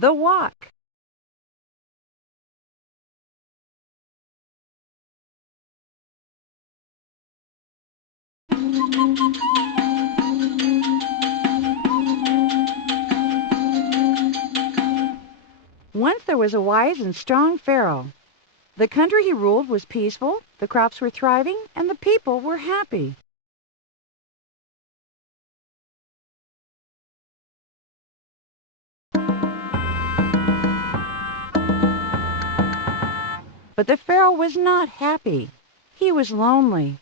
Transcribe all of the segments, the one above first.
The Walk. Once there was a wise and strong pharaoh. The country he ruled was peaceful, the crops were thriving, and the people were happy. But the pharaoh was not happy. He was lonely.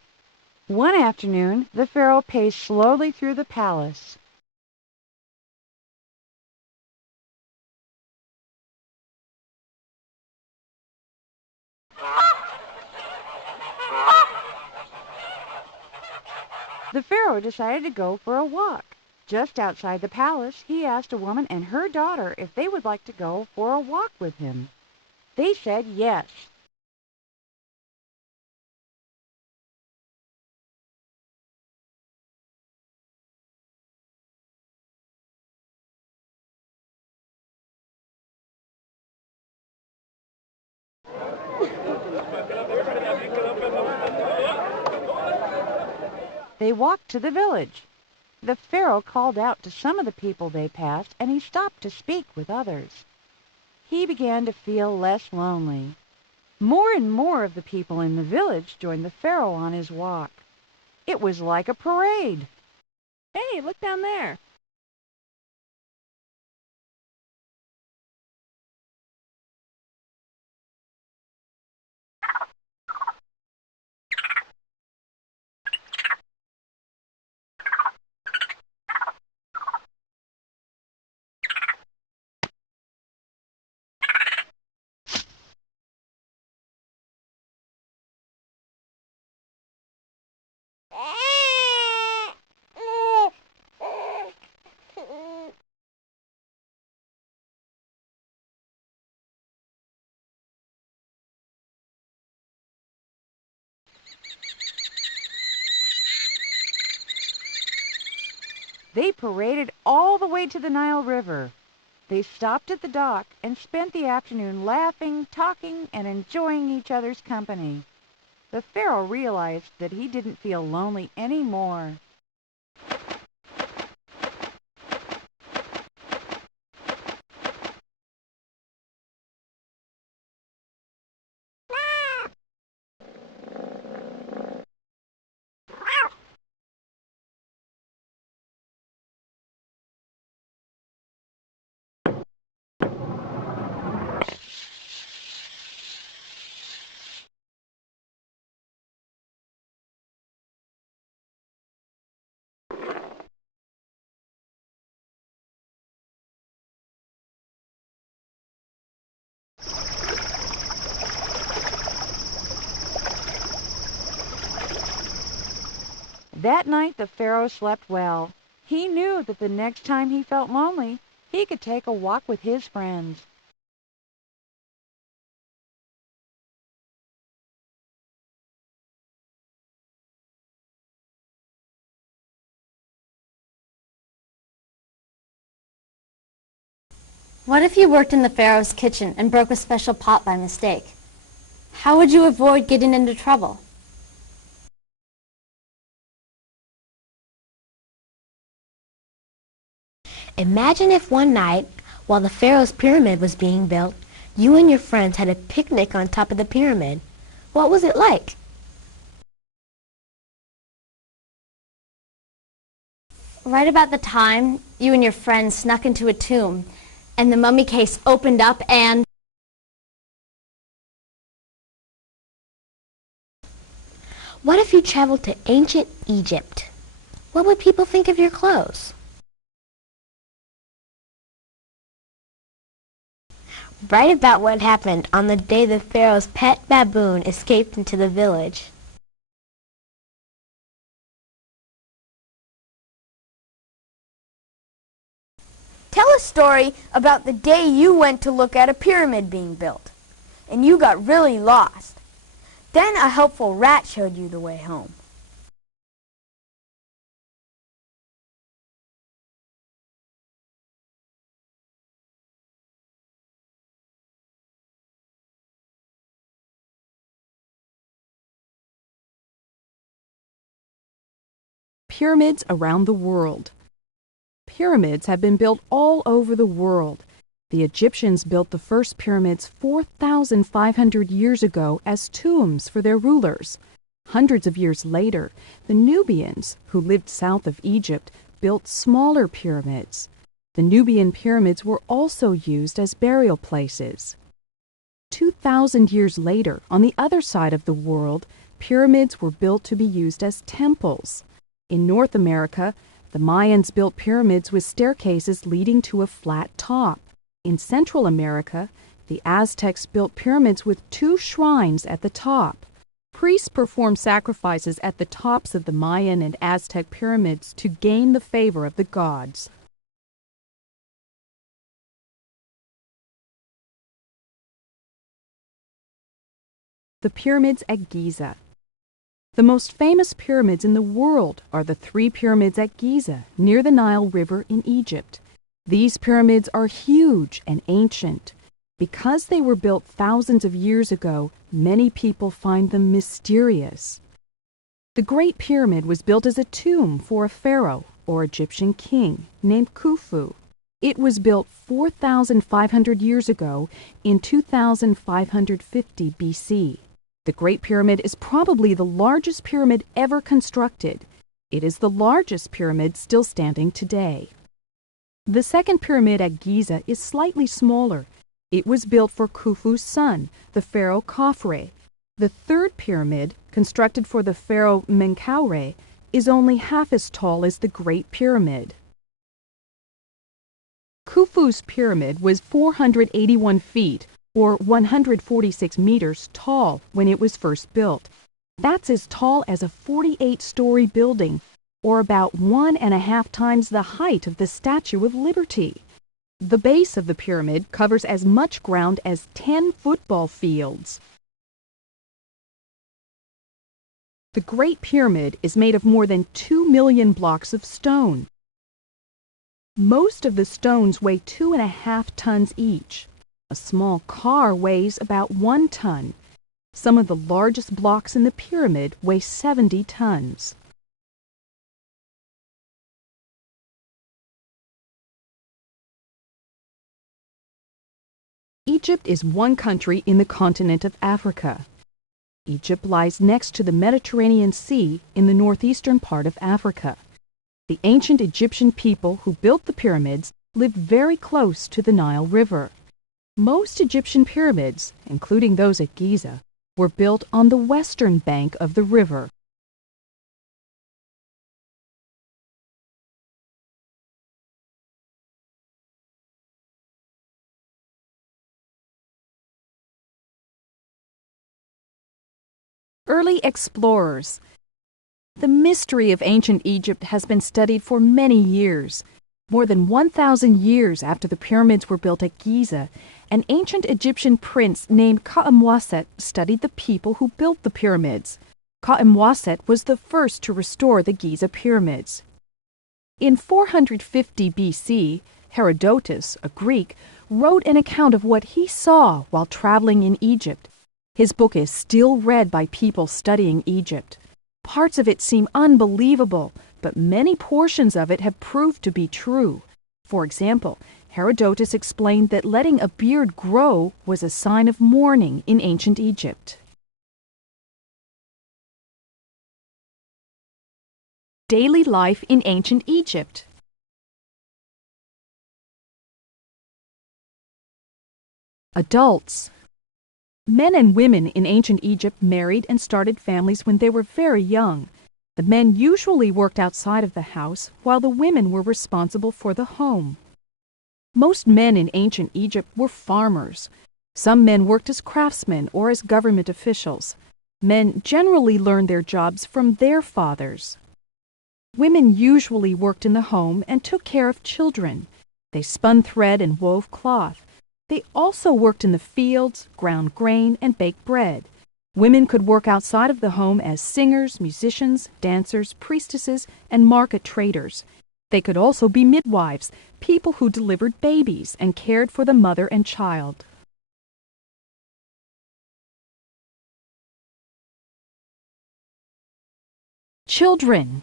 One afternoon, the pharaoh paced slowly through the palace. The pharaoh decided to go for a walk. Just outside the palace, he asked a woman and her daughter if they would like to go for a walk with him. They said yes. They walked to the village. The pharaoh called out to some of the people they passed, and he stopped to speak with others. He began to feel less lonely. More and more of the people in the village joined the pharaoh on his walk. It was like a parade. Hey, look down there. They paraded all the way to the Nile River. They stopped at the dock and spent the afternoon laughing, talking, and enjoying each other's company. The pharaoh realized that he didn't feel lonely anymore. That night the pharaoh slept well. He knew that the next time he felt lonely, he could take a walk with his friends. What if you worked in the pharaoh's kitchen and broke a special pot by mistake? How would you avoid getting into trouble? Imagine if one night, while the pharaoh's pyramid was being built, you and your friends had a picnic on top of the pyramid. What was it like? Right about the time you and your friends snuck into a tomb and the mummy case opened up and... What if you traveled to ancient Egypt? What would people think of your clothes? Write about what happened on the day the pharaoh's pet baboon escaped into the village. Tell a story about the day you went to look at a pyramid being built, and you got really lost. Then a helpful rat showed you the way home. Pyramids around the world. Pyramids have been built all over the world. The Egyptians built the first pyramids 4,500 years ago as tombs for their rulers. Hundreds of years later, the Nubians, who lived south of Egypt, built smaller pyramids. The Nubian pyramids were also used as burial places. 2,000 years later, on the other side of the world, pyramids were built to be used as temples. In North America, the Mayans built pyramids with staircases leading to a flat top. In Central America, the Aztecs built pyramids with 2 shrines at the top. Priests performed sacrifices at the tops of the Mayan and Aztec pyramids to gain the favor of the gods. The pyramids at Giza. The most famous pyramids in the world are the 3 pyramids at Giza, near the Nile River in Egypt. These pyramids are huge and ancient. Because they were built thousands of years ago, many people find them mysterious. The Great Pyramid was built as a tomb for a pharaoh, or Egyptian king, named Khufu. It was built 4,500 years ago in 2,550 BC. The Great Pyramid is probably the largest pyramid ever constructed. It is the largest pyramid still standing today. The second pyramid at Giza is slightly smaller. It was built for Khufu's son, the pharaoh Khafre. The third pyramid, constructed for the pharaoh Menkaure, is only half as tall as the Great Pyramid. Khufu's pyramid was 481 feet, or 146 meters tall when it was first built. That's as tall as a 48-story building, or about 1.5 times the height of the Statue of Liberty. The base of the pyramid covers as much ground as 10 football fields. The Great Pyramid is made of more than 2 million blocks of stone. Most of the stones weigh 2.5 tons each. A small car weighs about 1 ton. Some of the largest blocks in the pyramid weigh 70 tons. Egypt is one country in the continent of Africa. Egypt lies next to the Mediterranean Sea in the northeastern part of Africa. The ancient Egyptian people who built the pyramids lived very close to the Nile River. Most Egyptian pyramids, including those at Giza, were built on the western bank of the river. Early explorers. The mystery of ancient Egypt has been studied for many years. More than 1,000 years after the pyramids were built at Giza, an ancient Egyptian prince named Kha'emwaset studied the people who built the pyramids. Kha'emwaset was the first to restore the Giza pyramids. In 450 BC, Herodotus, a Greek, wrote an account of what he saw while traveling in Egypt. His book is still read by people studying Egypt. Parts of it seem unbelievable, but many portions of it have proved to be true. For example, Herodotus explained that letting a beard grow was a sign of mourning in ancient Egypt. Daily life in ancient Egypt. Adults. Men and women in ancient Egypt married and started families when they were very young. The men usually worked outside of the house, while the women were responsible for the home. Most men in ancient Egypt were farmers. Some men worked as craftsmen or as government officials. Men generally learned their jobs from their fathers. Women usually worked in the home and took care of children. They spun thread and wove cloth. They also worked in the fields, ground grain, and baked bread. Women could work outside of the home as singers, musicians, dancers, priestesses, and market traders. They could also be midwives, people who delivered babies and cared for the mother and child. Children.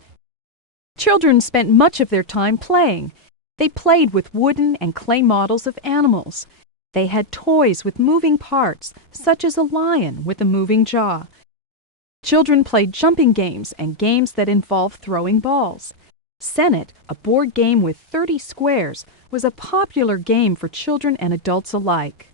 Children spent much of their time playing. They played with wooden and clay models of animals. They had toys with moving parts, such as a lion with a moving jaw. Children played jumping games and games that involved throwing balls. Senet, a board game with 30 squares, was a popular game for children and adults alike.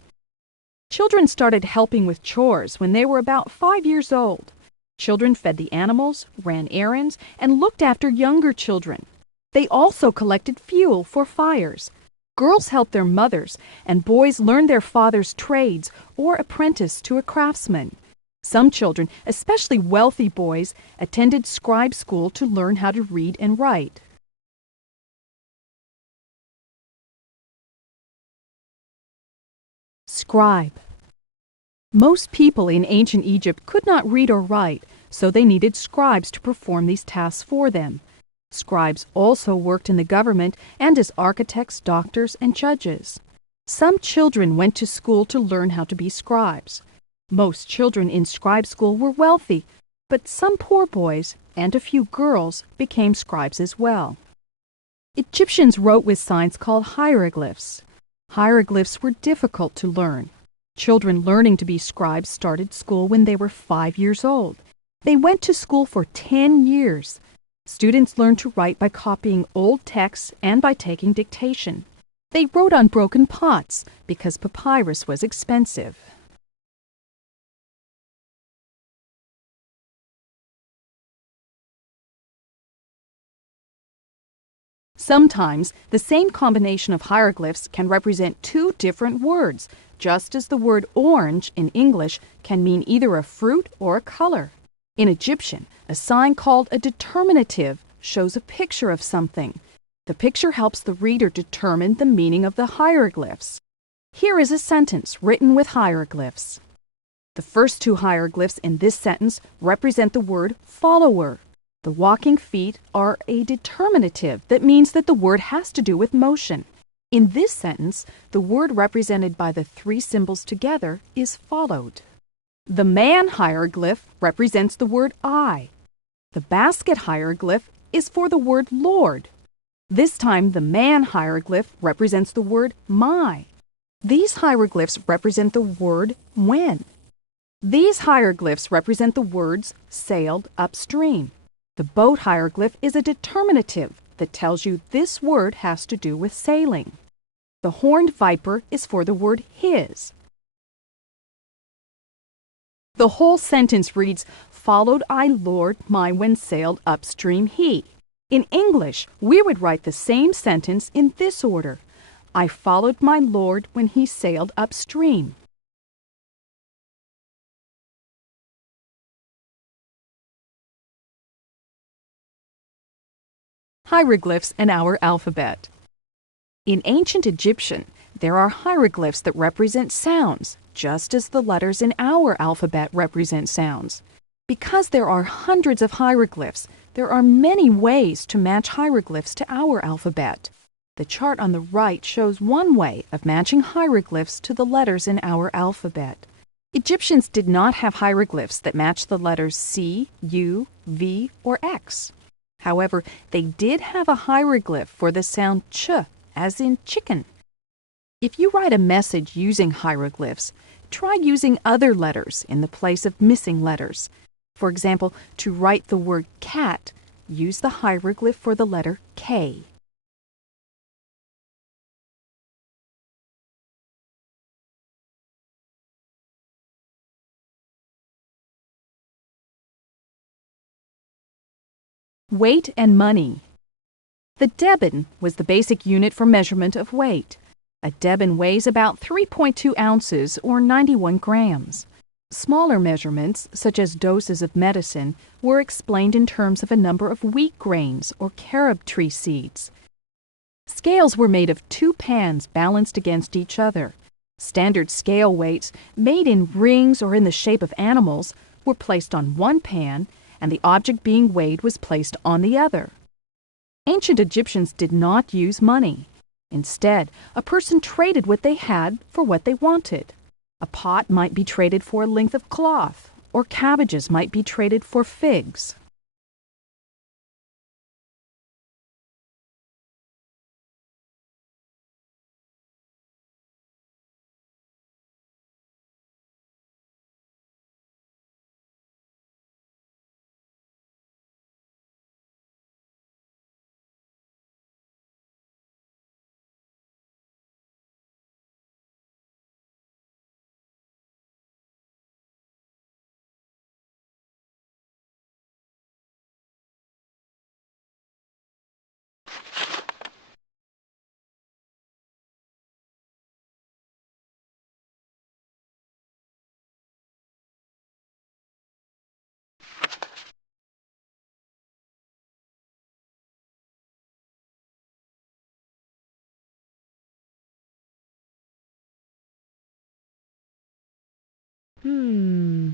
Children started helping with chores when they were about 5 years old. Children fed the animals, ran errands, and looked after younger children. They also collected fuel for fires. Girls helped their mothers, and boys learned their father's trades or apprenticed to a craftsman. Some children, especially wealthy boys, attended scribe school to learn how to read and write. Scribe. Most people in ancient Egypt could not read or write, so they needed scribes to perform these tasks for them. Scribes also worked in the government and as architects, doctors, and judges. Some children went to school to learn how to be scribes. Most children in scribe school were wealthy, but some poor boys and a few girls became scribes as well. Egyptians wrote with signs called hieroglyphs. Hieroglyphs were difficult to learn. Children learning to be scribes started school when they were 5 years old. They went to school for 10 years. Students learned to write by copying old texts and by taking dictation. They wrote on broken pots because papyrus was expensive. Sometimes the same combination of hieroglyphs can represent two different words, just as the word orange in English can mean either a fruit or a color. In Egyptian, a sign called a determinative shows a picture of something. The picture helps the reader determine the meaning of the hieroglyphs. Here is a sentence written with hieroglyphs. The first two hieroglyphs in this sentence represent the word follower. The walking feet are a determinative that means that the word has to do with motion. In this sentence, the word represented by the three symbols together is followed. The man hieroglyph represents the word I. The basket hieroglyph is for the word Lord. This time, the man hieroglyph represents the word my. These hieroglyphs represent the word when. These hieroglyphs represent the words sailed upstream. The boat hieroglyph is a determinative that tells you this word has to do with sailing. The horned viper is for the word his. The whole sentence reads, "Followed I Lord my when sailed upstream he." In English, we would write the same sentence in this order. I followed my Lord when he sailed upstream. Hieroglyphs in our alphabet. In ancient Egyptian, there are hieroglyphs that represent sounds, just as the letters in our alphabet represent sounds. Because there are hundreds of hieroglyphs, there are many ways to match hieroglyphs to our alphabet. The chart on the right shows one way of matching hieroglyphs to the letters in our alphabet. Egyptians did not have hieroglyphs that matched the letters C, U, V, or X. However, they did have a hieroglyph for the sound ch, as in chicken. If you write a message using hieroglyphs, try using other letters in the place of missing letters. For example, to write the word cat, use the hieroglyph for the letter K. Weight and money. The deben was the basic unit for measurement of weight. A deben weighs about 3.2 ounces or 91 grams. Smaller measurements, such as doses of medicine, were explained in terms of a number of wheat grains or carob tree seeds. Scales were made of two pans balanced against each other. Standard scale weights, made in rings or in the shape of animals, were placed on one pan, and the object being weighed was placed on the other. Ancient Egyptians did not use money. Instead, a person traded what they had for what they wanted. A pot might be traded for a length of cloth, or cabbages might be traded for figs. Hmm.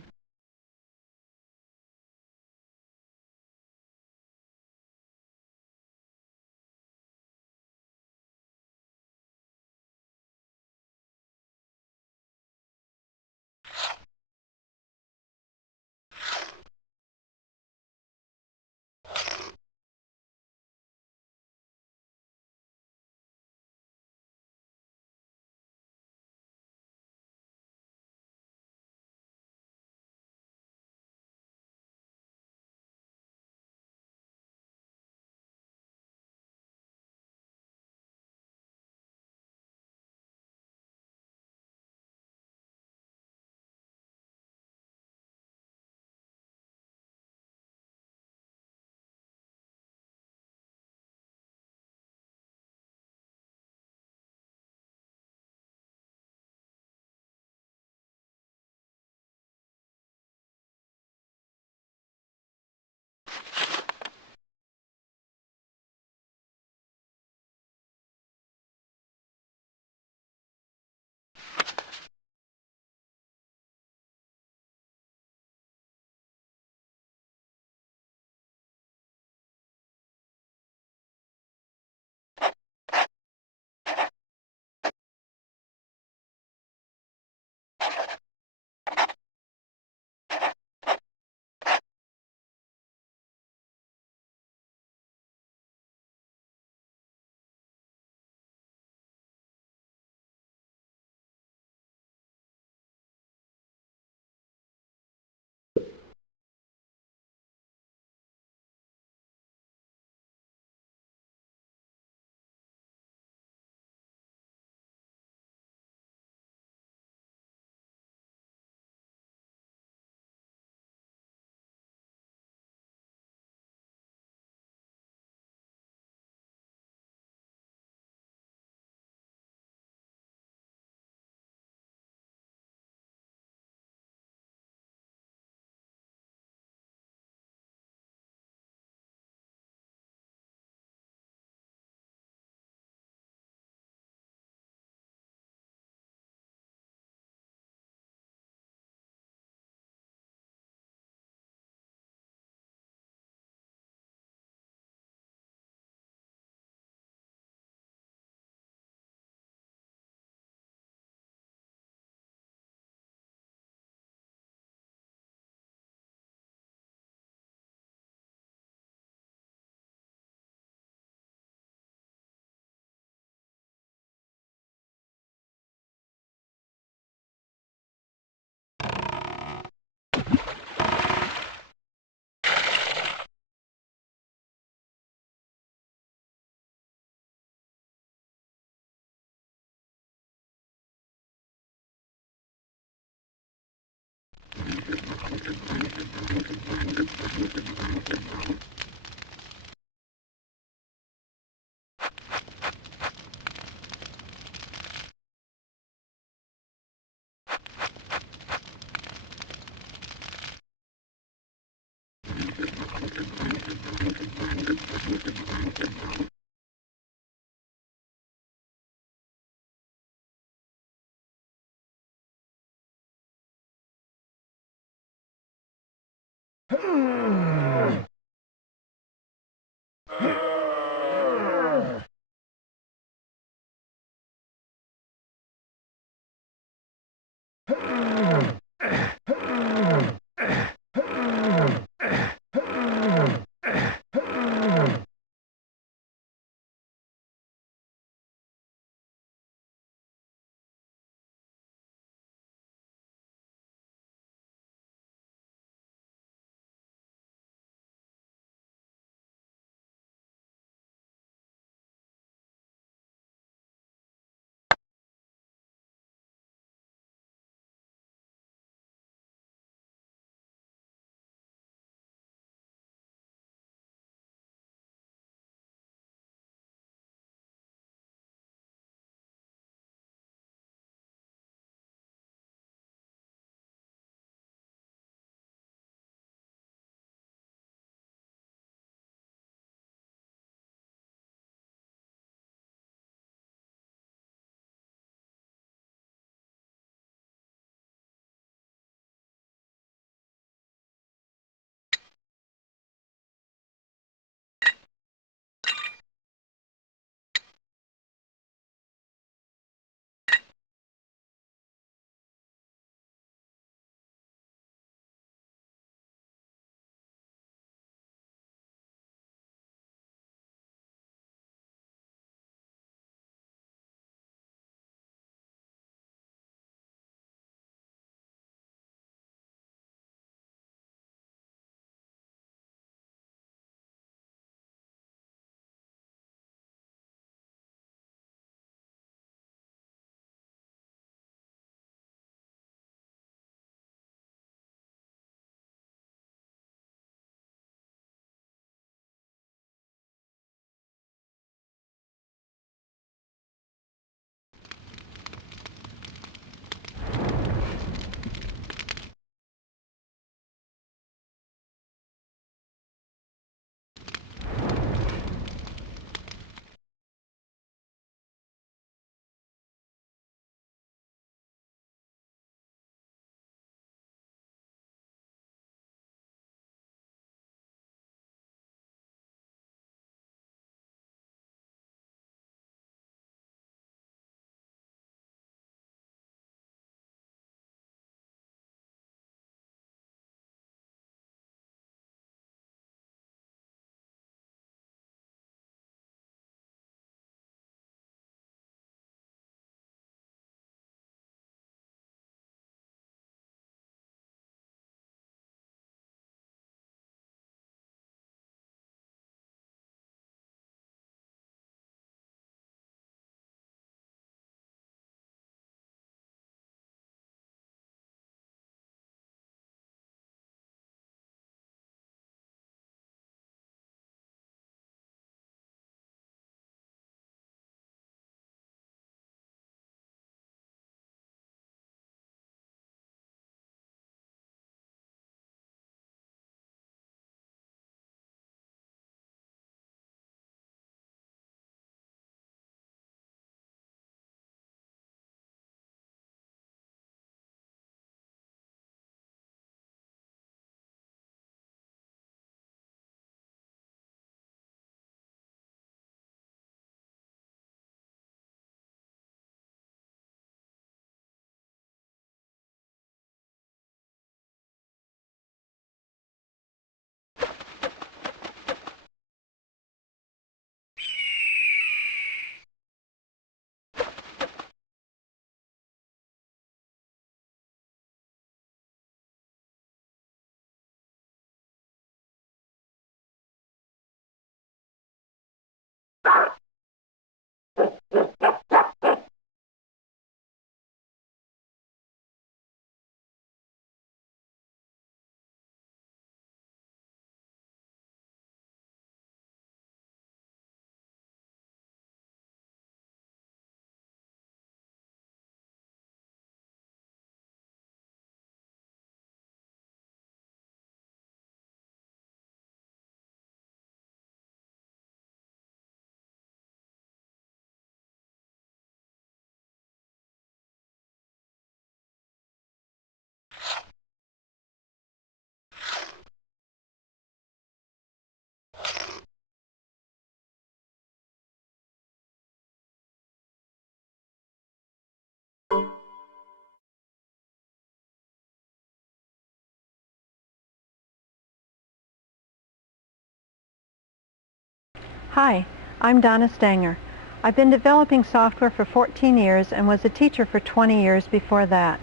Hi, I'm Donna Stanger. I've been developing software for 14 years and was a teacher for 20 years before that.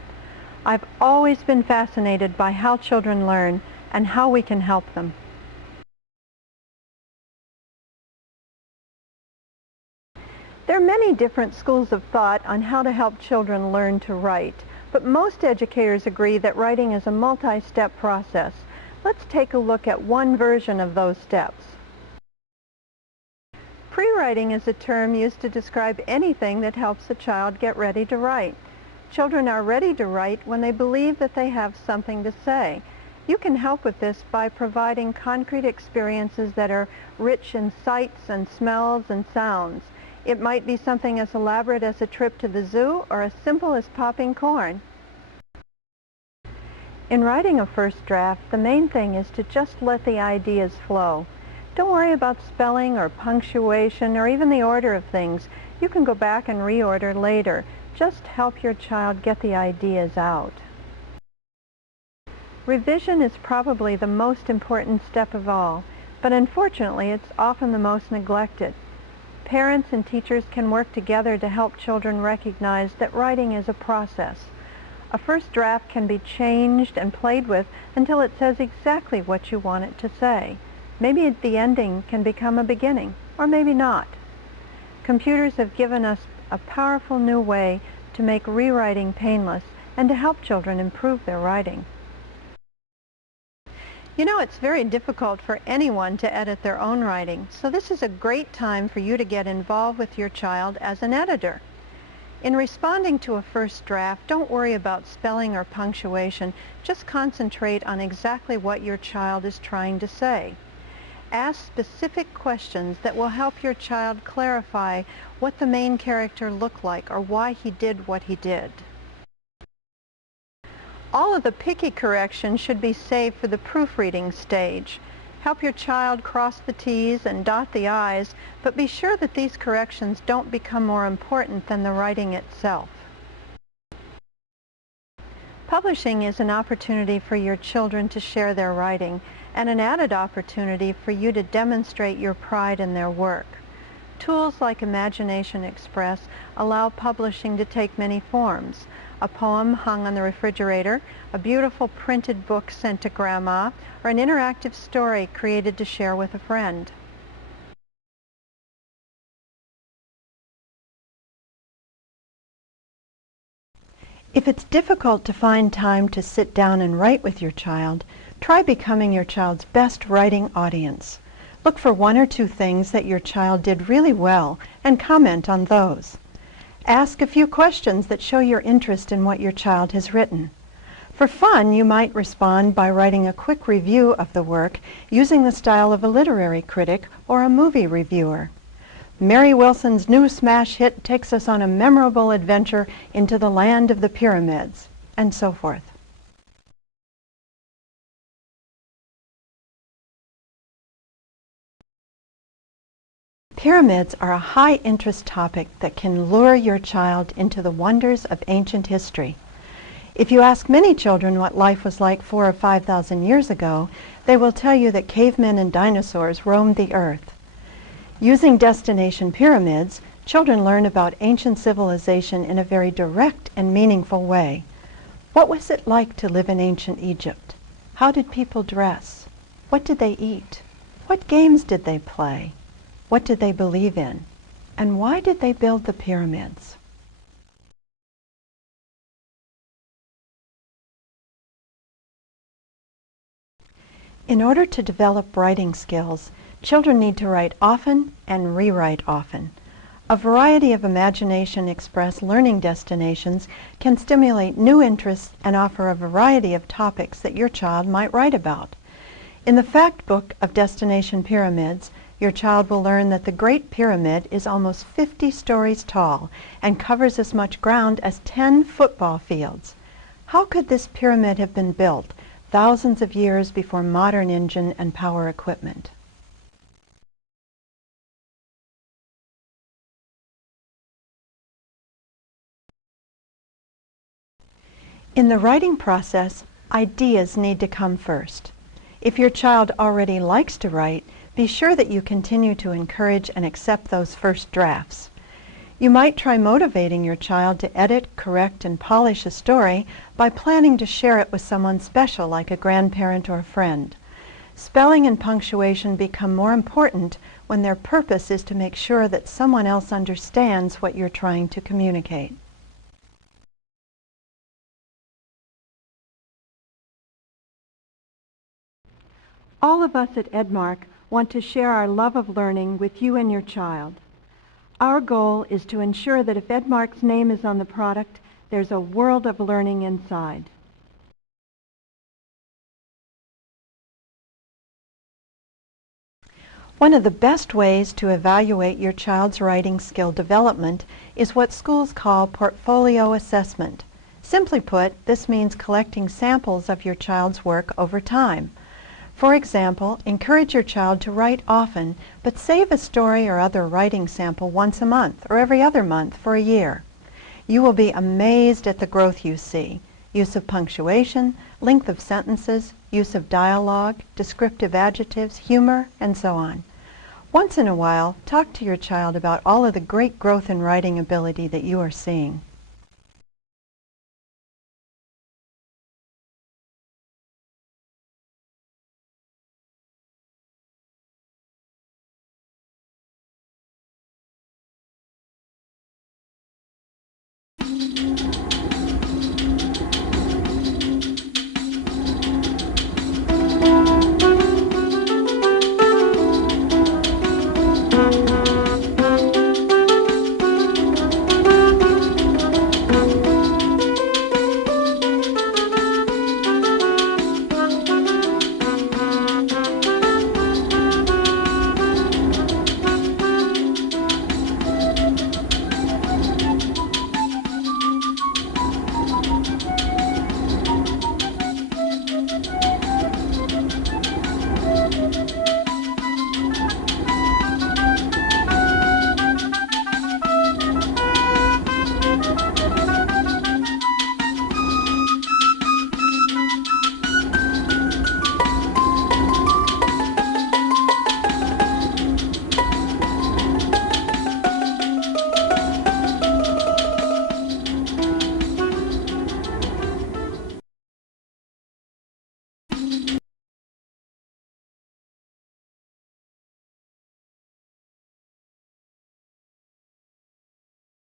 I've always been fascinated by how children learn and how we can help them. There are many different schools of thought on how to help children learn to write, but most educators agree that writing is a multi-step process. Let's take a look at one version of those steps. Pre-writing is a term used to describe anything that helps a child get ready to write. Children are ready to write when they believe that they have something to say. You can help with this by providing concrete experiences that are rich in sights and smells and sounds. It might be something as elaborate as a trip to the zoo or as simple as popping corn. In writing a first draft, the main thing is to just let the ideas flow. Don't worry about spelling or punctuation or even the order of things. You can go back and reorder later. Just help your child get the ideas out. Revision is probably the most important step of all, but unfortunately it's often the most neglected. Parents and teachers can work together to help children recognize that writing is a process. A first draft can be changed and played with until it says exactly what you want it to say. Maybe the ending can become a beginning, or maybe not. Computers have given us a powerful new way to make rewriting painless and to help children improve their writing. You know, it's very difficult for anyone to edit their own writing, so this is a great time for you to get involved with your child as an editor. In responding to a first draft, don't worry about spelling or punctuation. Just concentrate on exactly what your child is trying to say. Ask specific questions that will help your child clarify what the main character looked like or why he did what he did. All of the picky corrections should be saved for the proofreading stage. Help your child cross the T's and dot the I's, but be sure that these corrections don't become more important than the writing itself. Publishing is an opportunity for your children to share their writing, and an added opportunity for you to demonstrate your pride in their work. Tools like Imagination Express allow publishing to take many forms. A poem hung on the refrigerator, a beautiful printed book sent to Grandma, or an interactive story created to share with a friend. If it's difficult to find time to sit down and write with your child, try becoming your child's best writing audience. Look for one or two things that your child did really well and comment on those. Ask a few questions that show your interest in what your child has written. For fun, you might respond by writing a quick review of the work using the style of a literary critic or a movie reviewer. Mary Wilson's new smash hit takes us on a memorable adventure into the land of the pyramids, and so forth. Pyramids are a high-interest topic that can lure your child into the wonders of ancient history. If you ask many children what life was like 4,000 or 5,000 years ago, they will tell you that cavemen and dinosaurs roamed the earth. Using Destination Pyramids, children learn about ancient civilization in a very direct and meaningful way. What was it like to live in ancient Egypt? How did people dress? What did they eat? What games did they play? What did they believe in? And why did they build the pyramids? In order to develop writing skills, children need to write often and rewrite often. A variety of Imagination Express learning destinations can stimulate new interests and offer a variety of topics that your child might write about. In the fact book of Destination Pyramids, your child will learn that the Great Pyramid is almost 50 stories tall and covers as much ground as 10 football fields. How could this pyramid have been built thousands of years before modern engine and power equipment? In the writing process, ideas need to come first. If your child already likes to write, Be sure that you continue to encourage and accept those first drafts. You might try motivating your child to edit, correct, and polish a story by planning to share it with someone special like a grandparent or a friend. Spelling and punctuation become more important when their purpose is to make sure that someone else understands what you're trying to communicate. All of us at Edmark want to share our love of learning with you and your child. Our goal is to ensure that if Edmark's name is on the product, there's a world of learning inside. One of the best ways to evaluate your child's writing skill development is what schools call portfolio assessment. Simply put, this means collecting samples of your child's work over time. For example, encourage your child to write often, but save a story or other writing sample once a month or every other month for a year. You will be amazed at the growth you see. Use of punctuation, length of sentences, use of dialogue, descriptive adjectives, humor, and so on. Once in a while, talk to your child about all of the great growth in writing ability that you are seeing.